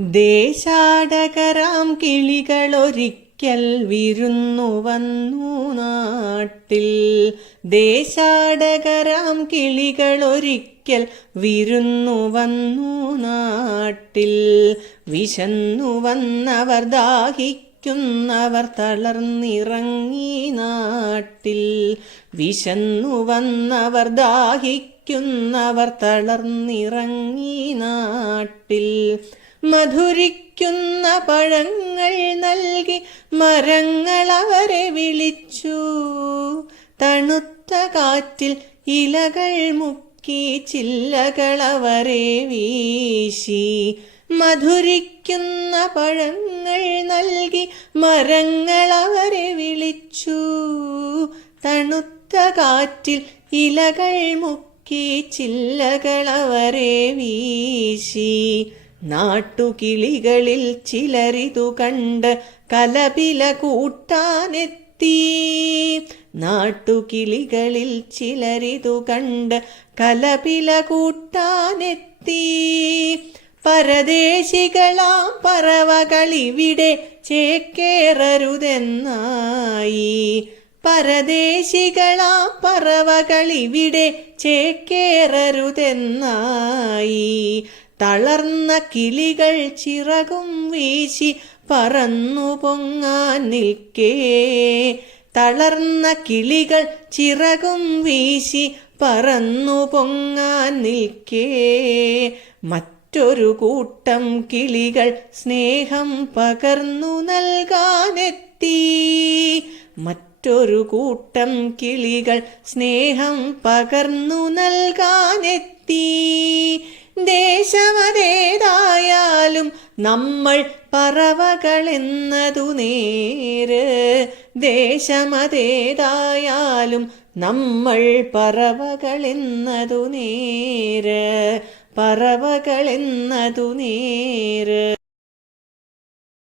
ദേശാടകരാം കിളികളൊരിക്കൽ വിരുന്നു വന്നു നാട്ടിൽ. ദേശാടകരാം കിളികളൊരിക്കൽ വിരുന്നു വന്നു നാട്ടിൽ. വിശന്നു വന്നവർ ദാഹിക്കുന്നവർ തളർന്നിറങ്ങി നാട്ടിൽ. വിശന്നു വന്നവർ ദാഹിക്കുന്നവർ തളർന്നിറങ്ങി നാട്ടിൽ. മധുരിക്കുന്ന പഴങ്ങൾ നൽകി മരങ്ങൾ അവരെ വിളിച്ചു. തണുത്ത കാറ്റിൽ ഇലകൾ മുക്കി ചില്ലകൾ അവരെ വീശി. മധുരിക്കുന്ന പഴങ്ങൾ നൽകി മരങ്ങൾ അവരെ വിളിച്ചു. തണുത്ത കാറ്റിൽ ഇലകൾ മുക്കി ചില്ലകൾ അവരെ വീശി. നാട്ടുകിളികളിൽ ചിലരിതു കണ്ട് കലപില കൂട്ടാനെത്തി. നാട്ടുകിളികളിൽ ചിലരിതു കണ്ട് കലപില കൂട്ടാനെത്തി. പരദേശികളാം പറവകളിവിടെ ചേക്കേറരുതെന്നായി. പരദേശികളാം പറവകളിവിടെ ചേക്കേറരുതെന്നായി. തളർന്ന കിളികൾ ചിറകും വീശി പറന്നു പൊങ്ങാൻ നിൽക്കേ. തളർന്ന കിളികൾ ചിറകും വീശി പറന്നു പൊങ്ങാൻ നിൽക്കേ. മറ്റൊരു കൂട്ടം കിളികൾ സ്നേഹം പകർന്നു നൽകാനെത്തി. മറ്റൊരു കൂട്ടം കിളികൾ സ്നേഹം പകർന്നു നൽകാനെത്തി. ദേശമതേതായാലും നമ്മൾ പറവകളെന്നതു നേര്. ദേശമതേതായാലും നമ്മൾ പറവകളെന്നതു നേര്. പറവകളെന്നതു നേര്.